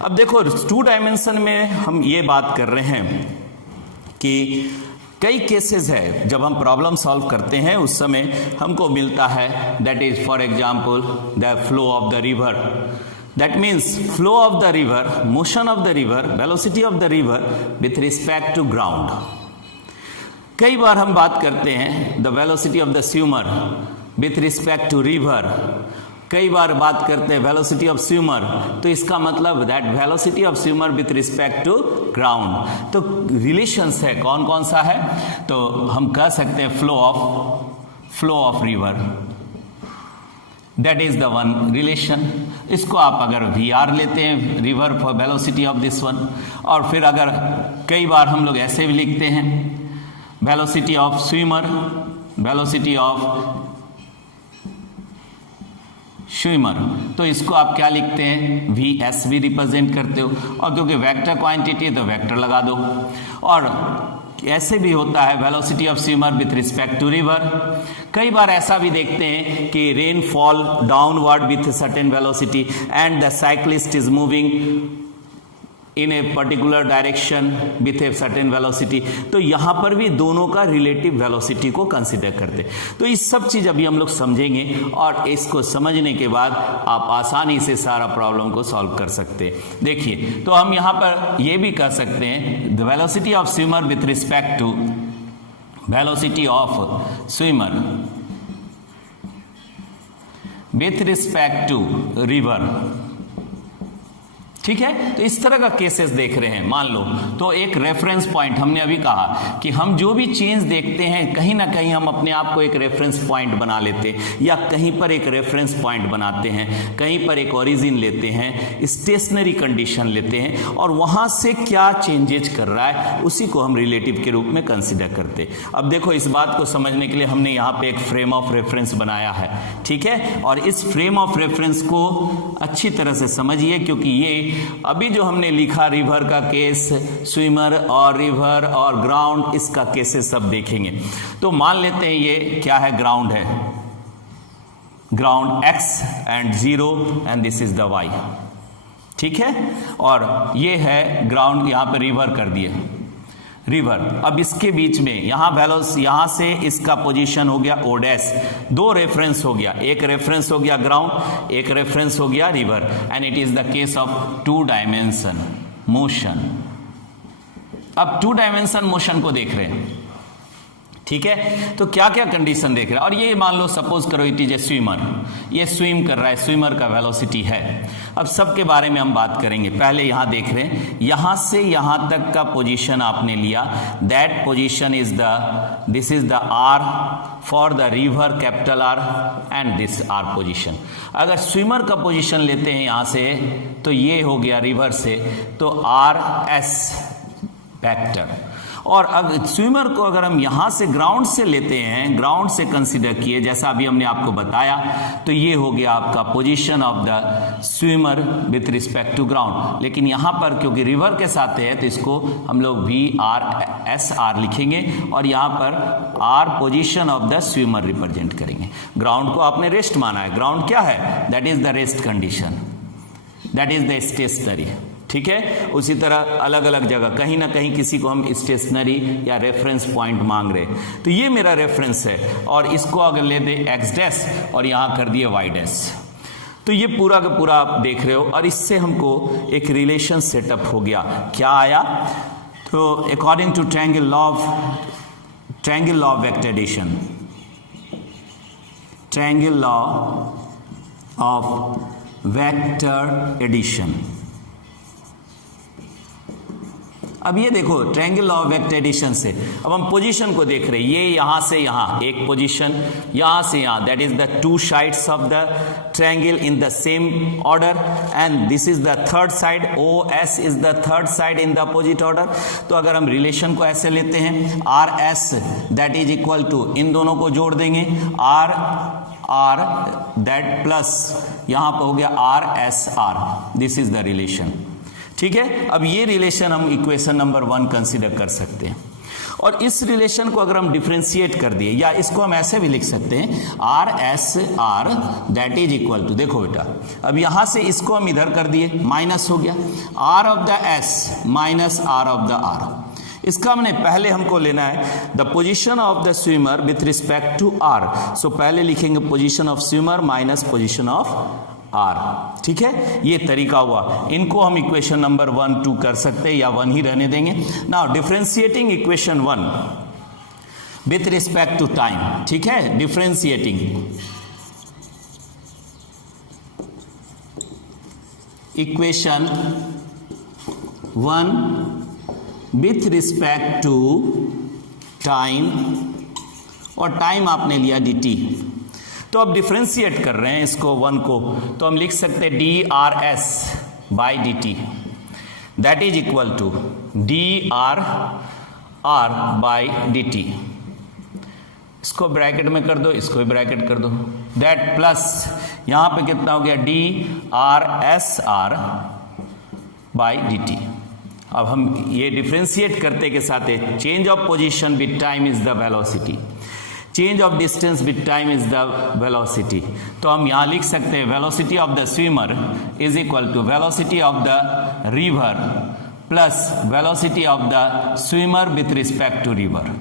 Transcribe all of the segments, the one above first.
अब देखो 2 डायमेंशन में हम ये बात कर रहे हैं कि कई केसेस है जब हम प्रॉब्लम सॉल्व करते हैं उस समय हमको मिलता है that is for example the flow of the river, that means flow of the river, motion of the river, velocity of the river with respect to ground. कई बार हम बात करते हैं the velocity of the swimmer with respect to river, कई बार बात करते हैं वेलोसिटी ऑफ स्विमर, तो इसका मतलब that velocity of swimmer with respect to ground. तो रिलेशंस है कौन कौन सा है, तो हम कह सकते हैं flow of river, that is the one relation. इसको आप अगर VR लेते हैं, river for velocity of this one, और फिर अगर कई बार हम लोग ऐसे भी लिखते हैं velocity of swimmer, velocity of swimmer, तो इसको आप क्या लिखते हैं VS भी रिप्रेजेंट करते हो, और क्योंकि वेक्टर क्वांटिटी है तो वेक्टर लगा दो। और ऐसे भी होता है velocity of swimmer with respect to river. कई बार ऐसा भी देखते हैं कि rain fall downward with certain velocity and the cyclist is moving in a particular direction with a certain velocity, तो यहां पर भी दोनों का रिलेटिव वेलोसिटी को कंसिडर करते। तो इस सब चीज अभी हम लोग समझेंगे, और इसको समझने के बाद आप आसानी से सारा प्रॉब्लम को सॉल्व कर सकते हैं। देखिए, तो हम यहां पर यह भी कह सकते हैं the velocity of swimmer with respect to velocity of swimmer with respect to river. ठीक है, तो इस तरह का केसेस देख रहे हैं। मान लो तो एक रेफरेंस पॉइंट, हमने अभी कहा कि हम जो भी चेंज देखते हैं कहीं ना कहीं हम अपने आप को एक रेफरेंस पॉइंट बना लेते हैं, या कहीं पर एक रेफरेंस पॉइंट बनाते हैं, कहीं पर एक ओरिजिन लेते हैं, स्टेशनरी कंडीशन लेते हैं, और वहां से क्या चेंजेज कर रहा है उसी को हम रिलेटिव के रूप में कंसिडर करते हैं। अब देखो, इस बात को समझने के लिए हमने यहाँ पे एक फ्रेम ऑफ रेफरेंस बनाया है, ठीक है, और इस फ्रेम ऑफ रेफरेंस को अच्छी तरह से समझिए, क्योंकि ये अभी जो हमने लिखा रिवर का केस, स्विमर और रिवर और ग्राउंड, इसका केसेस सब देखेंगे। तो मान लेते हैं ये क्या है, ग्राउंड है, ground X and 0 and this is the Y, ठीक है, और ये है ग्राउंड, यहां पे रिवर कर दिया, रिवर। अब इसके बीच में यहां से इसका पोजीशन हो गया O डैश, 2 रेफरेंस हो गया, एक रेफरेंस हो गया ग्राउंड, एक रेफरेंस हो गया river, and it is the case of 2 dimension motion. अब 2 डायमेंशन मोशन को देख रहे हैं, ठीक है, तो क्या क्या कंडीशन देख रहा है। और ये मान लो सपोज करो इट इज ए स्विमर, ये स्विम कर रहा है, स्विमर का वेलोसिटी है। अब सबके बारे में हम बात करेंगे, पहले यहां देख रहे हैं, यहां से यहां तक का पोजीशन आपने लिया, that position is this is the R for the river, capital R, and this R position. अगर स्विमर का पोजीशन लेते हैं यहां से, तो ये हो गया रिवर से, तो RS वेक्टर। और अगर स्विमर को अगर हम यहां से ग्राउंड से लेते हैं, ग्राउंड से कंसीडर किए, जैसा अभी हमने आपको बताया, तो ये हो गया आपका position of the swimmer with respect to ground. लेकिन यहां पर क्योंकि रिवर के साथ है तो इसको हम लोग VRSR लिखेंगे, और यहां पर R position of the swimmer represent करेंगे। ग्राउंड को आपने रेस्ट माना है, ग्राउंड क्या है, that is the rest condition, that is the stationary, ठीक है। उसी तरह अलग अलग जगह कहीं ना कहीं किसी को हम स्टेशनरी या रेफरेंस पॉइंट मांग रहे, तो ये मेरा रेफरेंस है, और इसको अगर ले दे X डैश और यहां कर दिए Y डैश, तो ये पूरा का पूरा आप देख रहे हो। और इससे हमको एक रिलेशन सेटअप हो गया, क्या आया, तो according to triangle law of vector addition, triangle law of vector addition. अब ये देखो triangle law of vector addition से अब हम पोजीशन को देख रहे हैं, ये यहां से यहां एक पोजीशन, यहां से यहां, that is the 2 sides of the triangle in the same order, and this is the third side, OS is the third side in the opposite order. तो अगर हम रिलेशन को ऐसे लेते हैं, RS that is equal to, इन दोनों को जोड़ देंगे, R दैट प्लस यहां पर हो गया RSR, this is the relation, ठीक है। अब ये रिलेशन हम इक्वेशन नंबर 1 कंसीडर कर सकते हैं। और इस रिलेशन को अगर हम डिफरेंशिएट कर दिए, या इसको हम ऐसे भी लिख सकते हैं R S R that is equal to, देखो बेटा अब यहां से इसको हम इधर कर दिए, माइनस हो गया R of the S minus R of the R. इसका हमने पहले हमको लेना है the position of the swimmer with respect to R. So पहले लिखेंगे position of swimmer minus position of R. ठीक है, ये तरीका हुआ। इनको हम इक्वेशन नंबर 1 2 कर सकते हैं या 1 ही रहने देंगे। Now differentiating equation 1 with respect to time. ठीक है, differentiating equation 1 with respect to time, और टाइम आपने लिया dt। तो अब डिफरेंशिएट कर रहे हैं इसको 1 को, तो हम लिख सकते हैं D R S by D T that is equal to D R R by D T. इसको ब्रैकेट में कर दो, इसको भी ब्रैकेट कर दो, दैट प्लस यहां पे कितना हो गया D R S R by D T. अब हम ये डिफरेंशिएट करते के साथ change of position with time is the velocity, change of distance with time is the velocity. तो हम यहां लिख सकते हैं velocity of the swimmer is equal to velocity of the river plus velocity of the swimmer with respect to river.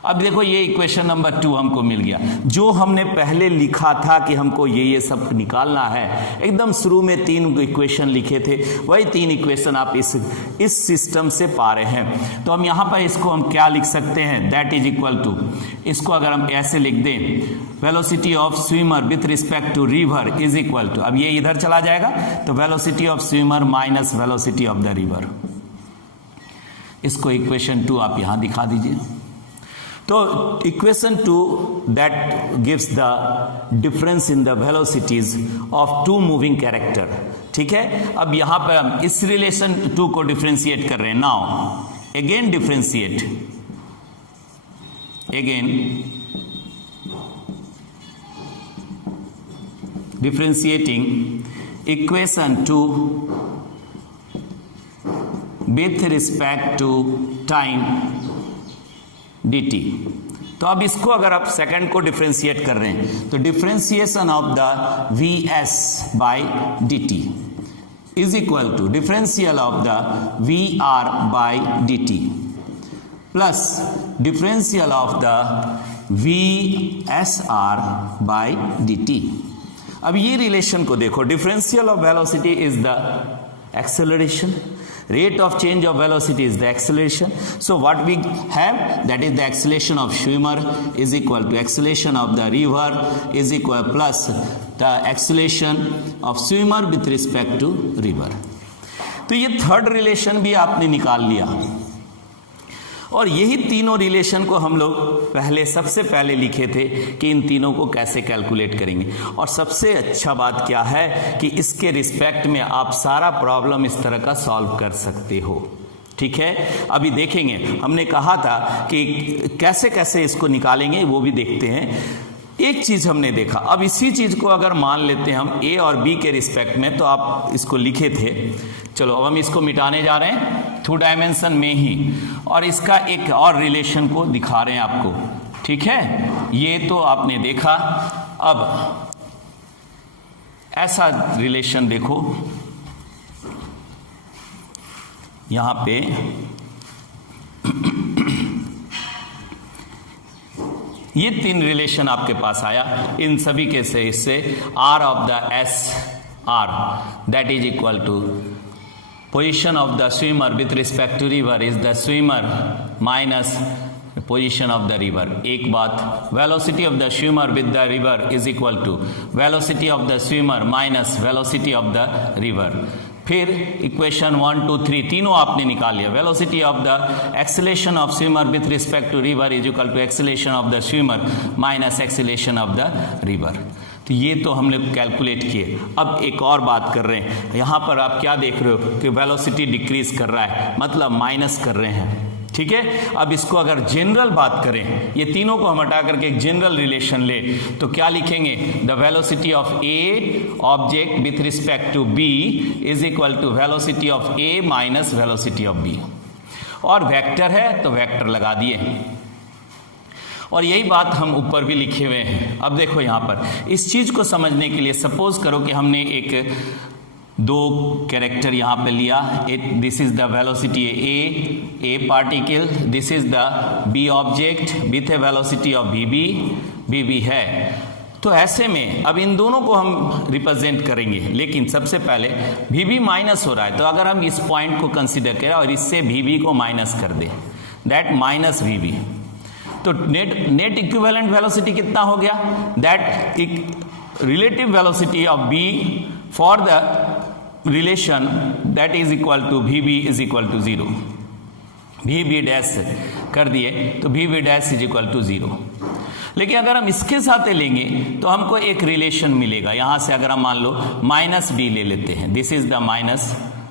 अब देखो ये equation number 2 हमको मिल गया। जो हमने पहले लिखा था कि हमको ये सब निकालना है, एकदम शुरू में 3 इक्वेशन लिखे थे, वही 3 इक्वेशन आप इस सिस्टम से पा रहे हैं। तो हम यहाँ पर इसको हम क्या लिख सकते हैं, दैट इज इक्वल टू, इसको अगर हम ऐसे लिख दें velocity of swimmer with respect to river is equal to, अब ये इधर चला जाएगा तो velocity of swimmer minus velocity of the river. इसको इक्वेशन 2 आप यहां दिखा दीजिए। तो equation 2 that gives the difference in the velocities of 2 moving character. ठीक है, अब यहां पर हम इस रिलेशन 2 को डिफरेंशिएट कर रहे हैं। Now again differentiate, again differentiating equation 2 with respect to time dt। तो अब इसको अगर आप सेकंड को डिफरेंशिएट कर रहे हैं तो differentiation of the vs by dt is equal to differential of the vr by dt plus differential of the vsr by dt। अब ये रिलेशन को देखो, differential of velocity is the acceleration, rate of change of velocity is the acceleration. So what we have, that is the acceleration of swimmer is equal to acceleration of the river is equal plus the acceleration of swimmer with respect to river. तो ये third relation भी आपने निकाल लिया, और यही तीनों relation को हम लोग पहले सबसे पहले लिखे थे कि इन तीनों को कैसे कैलकुलेट करेंगे। और सबसे अच्छा बात क्या है कि इसके रिस्पेक्ट में आप सारा प्रॉब्लम इस तरह का सॉल्व कर सकते हो। ठीक है, अभी देखेंगे, हमने कहा था कि कैसे कैसे इसको निकालेंगे वो भी देखते हैं। एक चीज हमने देखा, अब इसी चीज को अगर मान लेते हैं हम a और b के रिस्पेक्ट में, तो आप इसको लिखे थे, चलो अब हम इसको मिटाने जा रहे हैं 2 डायमेंशन में ही, और इसका एक और रिलेशन को दिखा रहे हैं आपको। ठीक है, ये तो आपने देखा। अब ऐसा रिलेशन देखो, यहां पे ये 3 रिलेशन आपके पास आया, इन सभी के से इससे r of the s r that is equal to position of the swimmer with respect to river is the swimmer minus position of the river. एक बात, velocity of the swimmer with the river is equal to velocity of the swimmer minus velocity of the river. फिर equation 1 2 3 तीनों आपने निकाल लिया। Velocity of the acceleration of swimmer with respect to river is equal to acceleration of the swimmer minus acceleration of the river. तो ये तो हम लोग कैलकुलेट किए। अब एक और बात कर रहे हैं, यहाँ पर आप क्या देख रहे हो कि वेलोसिटी डिक्रीज कर रहा है, मतलब माइनस कर रहे हैं। ठीक है, अब इसको अगर जनरल बात करें, ये तीनों को हम हटा करके एक जनरल रिलेशन ले, तो क्या लिखेंगे, the velocity of A object with respect to B is equal to velocity of A minus velocity of B. और वेक्टर है तो वेक्टर लगा दिए, और यही बात हम ऊपर भी लिखे हुए हैं। अब देखो यहाँ पर इस चीज़ को समझने के लिए सपोज करो कि हमने एक दो कैरेक्टर यहाँ पे लिया, this is the velocity A particle, this is the B object with a velocity of V है। तो ऐसे में अब इन दोनों को हम रिप्रेजेंट करेंगे, लेकिन सबसे पहले वी माइनस हो रहा है, तो अगर हम इस पॉइंट को कंसिडर करें और इससे वी को माइनस कर दें, दैट माइनस वी, तो नेट इक्विवेलेंट वेलोसिटी कितना हो गया, that relative velocity of B for the relation that is equal to V is equal to 0, V dash कर दिए तो V dash is equal to 0। लेकिन अगर हम इसके साथ लेंगे तो हमको एक रिलेशन मिलेगा, यहां से अगर हम मान लो माइनस बी ले लेते हैं, this is the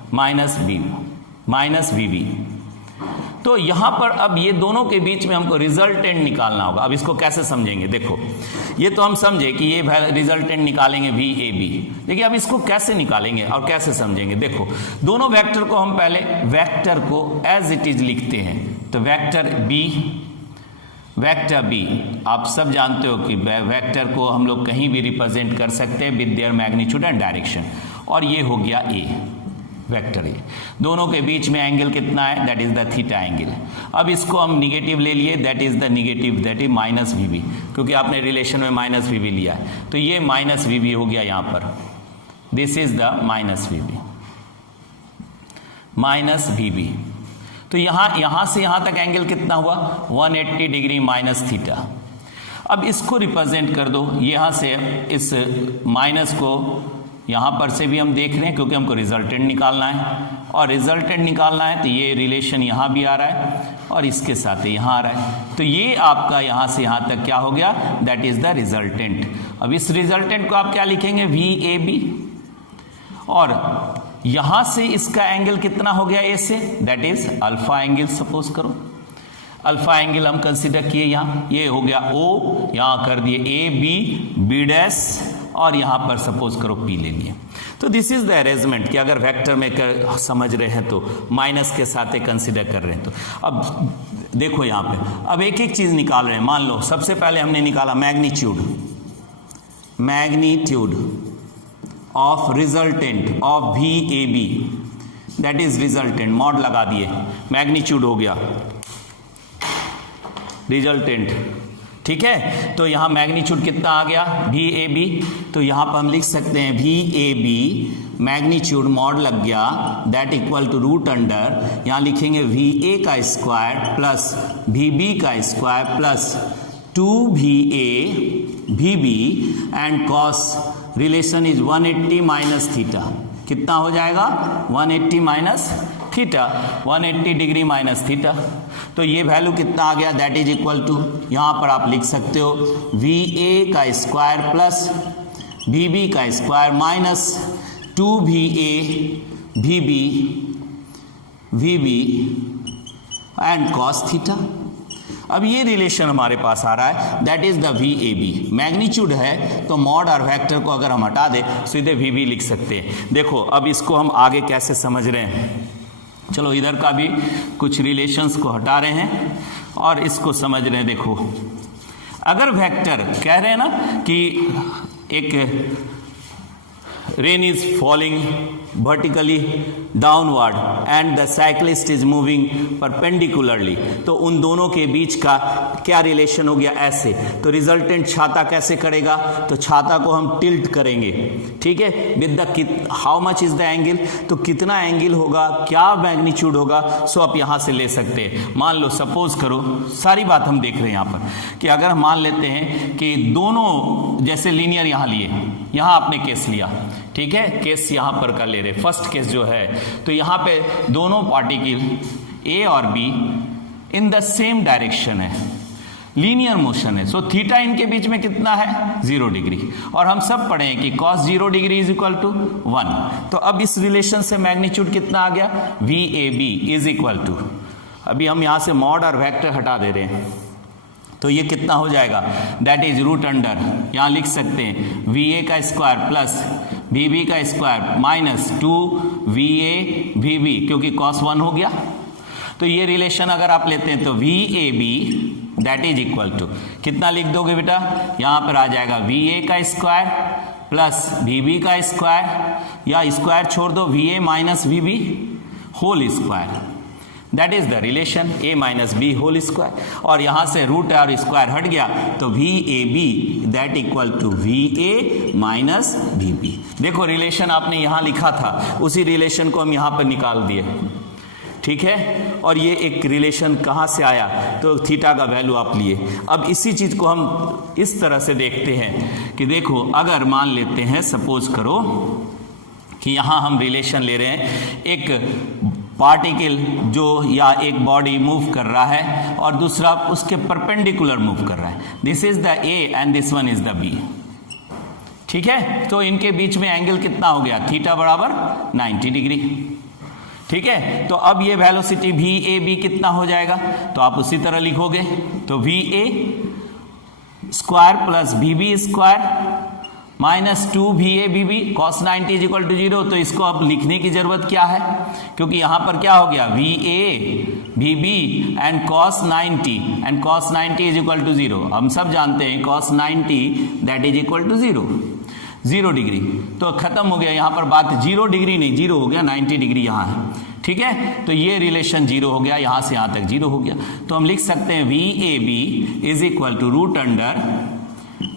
minus V, तो यहां पर अब ये दोनों के बीच में हमको रिजल्टेंट निकालना होगा। अब इसको कैसे समझेंगे, देखो ये तो हम समझे कि ये रिजल्टेंट निकालेंगे वी ए बी, लेकिन अब इसको कैसे निकालेंगे और कैसे समझेंगे। देखो दोनों वेक्टर को हम पहले वेक्टर को एज इट इज लिखते हैं, तो वेक्टर बी आप सब जानते हो कि वेक्टर को हम लोग कहीं भी रिप्रेजेंट कर सकते हैं with their magnitude and direction, और ये हो गया ए, वेक्टर ए। दोनों के बीच में एंगल कितना है, that is the theta angle. अब इसको हम निगेटिव ले लिए, that is the negative, that is minus V, क्योंकि आपने रिलेशन में माइनस वी लिया है, तो ये माइनस वी हो गया यहां पर, this is the minus V. तो यहां से यहां तक एंगल कितना हुआ, 180 डिग्री माइनस थीटा। अब इसको रिप्रेजेंट कर दो, यहां से इस माइनस को यहां पर से भी हम देख रहे हैं क्योंकि हमको रिजल्टेंट निकालना है, और रिजल्टेंट निकालना है तो ये रिलेशन यहां भी आ रहा है और इसके साथ यहां आ रहा है, तो ये आपका यहां से यहां तक क्या हो गया, दैट इज द रिजल्टेंट। अब इस रिजल्टेंट को आप क्या लिखेंगे, वी ए बी, और यहां से इसका एंगल कितना हो गया ए से, that is alpha angle. Suppose करो अल्फा एंगल हम कंसिडर किए, यहां ये हो गया ओ, यहां कर दिए ए बी डैश, और यहां पर सपोज करो पी ले लिए। तो दिस इज द अरेंजमेंट कि अगर वेक्टर में समझ रहे हैं तो माइनस के साथ कंसिडर कर रहे हैं। तो अब देखो यहां पे अब एक एक चीज निकाल रहे हैं। मान लो सबसे पहले हमने निकाला magnitude of resultant of V A B, that is resultant, mod लगा दिए, मैग्नीट्यूड हो गया रिजल्टेंट, ठीक है। तो यहां मैग्नीट्यूड कितना आ गया, वी ए बी, तो यहां पर हम लिख सकते हैं V A B magnitude mod लग गया, that equal to root under, यहां लिखेंगे वी ए का स्क्वायर प्लस वी बी का square plus 2va vb and cos relation is 180 minus theta. कितना हो जाएगा, 180 minus theta, 180 degree minus theta. तो ये वैल्यू कितना आ गया, दैट इज इक्वल टू, यहां पर आप लिख सकते हो वी ए का स्क्वायर प्लस वी बी का square minus 2va vb and cos theta. अब ये रिलेशन हमारे पास आ रहा है, that is the V A B. Magnitude है तो मॉड और वेक्टर को अगर हम हटा दें सीधे वी बी लिख सकते हैं। देखो अब इसको हम आगे कैसे समझ रहे हैं, चलो इधर का भी कुछ रिलेशंस को हटा रहे हैं और इसको समझ रहे हैं। देखो अगर वेक्टर कह रहे हैं ना कि एक rain is falling vertically downward and the cyclist is moving perpendicularly, तो उन दोनों के बीच का क्या रिलेशन हो गया, ऐसे। तो रिजल्टेंट छाता कैसे करेगा, तो छाता को हम टिल्ट करेंगे, ठीक है, with the how much is the angle, तो कितना एंगल होगा, क्या मैग्नीट्यूड होगा, सो आप यहां से ले सकते हैं। मान लो सपोज करो, सारी बात हम देख रहे हैं यहां पर कि अगर हम मान लेते हैं कि दोनों जैसे लीनियर यहां लिए, यहां आपने केस लिया, ठीक है, केस यहां पर कर ले रहे, फर्स्ट केस जो है, तो यहां पे दोनों पार्टिकल ए और be in the same direction है, लीनियर मोशन है, सो थीटा इनके बीच में कितना है, 0 डिग्री, और हम सब पढ़े हैं कि cos 0 degree is equal to 1। तो अब इस रिलेशन से मैग्नीट्यूड कितना आ गया, V A B is equal to, अभी हम यहां से मॉड और वेक्टर हटा दे रहे हैं, तो ये कितना हो जाएगा, दैट इज रूट अंडर, यहां लिख सकते हैं वी ए का स्क्वायर प्लस वी बी का स्क्वायर माइनस 2va vb, क्योंकि cos 1 हो गया। तो ये रिलेशन अगर आप लेते हैं तो V A B that is equal to कितना लिख दोगे बेटा, यहां पर आ जाएगा वी ए का स्क्वायर प्लस वी बी का स्क्वायर, या स्क्वायर छोड़ दो, V A minus V B whole square, that is the relation a minus B whole square. और यहां से रूट और स्क्वायर हट गया तो V A B that equal to V A minus V B. देखो रिलेशन आपने यहां लिखा था, उसी रिलेशन को हम यहां पर निकाल दिए, ठीक है। और ये एक रिलेशन कहां से आया, तो थीटा का वैल्यू आप लिए। अब इसी चीज को हम इस तरह से देखते हैं कि देखो अगर मान लेते हैं, सपोज करो कि यहां हम रिलेशन ले रहे हैं, एक पार्टिकल जो या एक बॉडी मूव कर रहा है और दूसरा उसके परपेंडिकुलर मूव कर रहा है, this is the A and this one is the B, ठीक है। तो इनके बीच में एंगल कितना हो गया, थीटा बराबर 90 डिग्री, ठीक है। तो अब ये वेलोसिटी वी ए बी कितना हो जाएगा, तो आप उसी तरह लिखोगे, तो V A square plus B B square minus 2 V A B B cos 90 is equal to 0। तो इसको अब लिखने की जरूरत क्या है, क्योंकि यहां पर क्या हो गया, V A V B and cos 90 and cos 90 is equal to 0। हम सब जानते हैं cos 90 that is equal to 0 degree. तो खत्म हो गया यहां पर बात, 0 डिग्री नहीं, 0 हो गया, 90 डिग्री यहां है, ठीक है। तो ये रिलेशन 0 हो गया, यहां से यहां तक 0 हो गया। तो हम लिख सकते हैं V A B is equal to root under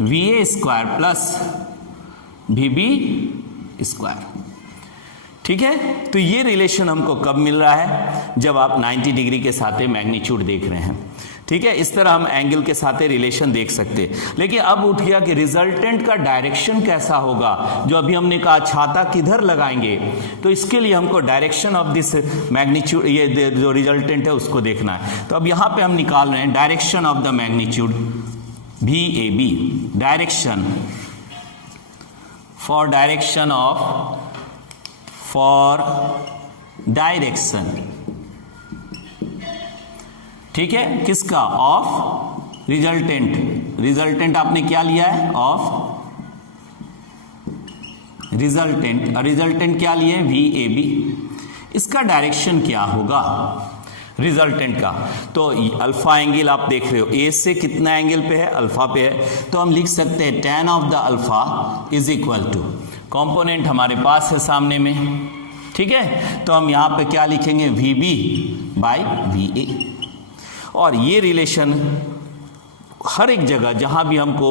V A square plus V B square, ठीक है। तो ये रिलेशन हमको कब मिल रहा है, जब आप 90 डिग्री के साथ मैग्नीट्यूड देख रहे हैं, ठीक है। इस तरह हम एंगल के साथ रिलेशन देख सकते हैं। लेकिन अब उठ गया कि रिजल्टेंट का डायरेक्शन कैसा होगा, जो अभी हमने कहा छाता किधर लगाएंगे, तो इसके लिए हमको डायरेक्शन ऑफ दिस मैग्नीट्यूड, ये जो रिजल्टेंट है उसको देखना है। तो अब यहां पे हम निकाल रहे हैं direction of the magnitude V A B, direction for direction of direction, ठीक है, किसका, ऑफ रिजल्टेंट आपने क्या लिया है, ऑफ रिजल्टेंट क्या लिए, वी ए बी। इसका डायरेक्शन क्या होगा रिजल्टेंट का, तो अल्फा एंगल आप देख रहे हो, ए से कितना एंगल पे है, अल्फा पे है। तो हम लिख सकते हैं tan of the alpha is equal to, component हमारे पास है सामने में, ठीक है। तो हम यहां पे क्या लिखेंगे, V B by V A. और ये रिलेशन हर एक जगह जहां भी हमको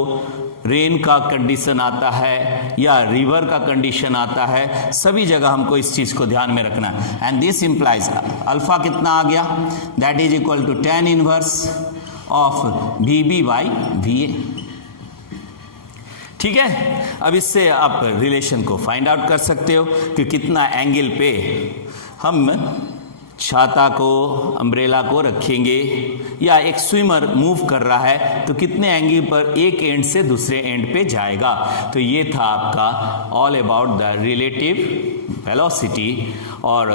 रेन का कंडीशन आता है या रिवर का कंडीशन आता है, सभी जगह हमको इस चीज को ध्यान में रखना है। एंड दिस इंप्लाइज अल्फा कितना आ गया, that is equal to tan inverse of V B by V A, ठीक है। अब इससे आप रिलेशन को फाइंड आउट कर सकते हो कि कितना एंगल पे हम छाता को, अम्ब्रेला को रखेंगे, या एक स्विमर मूव कर रहा है तो कितने एंगल पर एक एंड से दूसरे एंड पे जाएगा। तो ये था आपका all about the relative velocity, और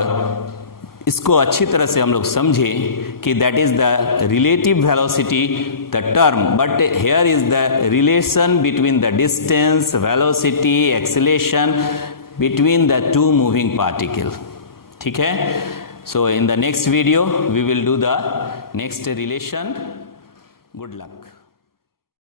इसको अच्छी तरह से हम लोग समझे कि that is the relative velocity the term, but here is the relation between the distance, velocity, acceleration between the two moving particle, ठीक है। So in the next video we will do the next relation. Good luck.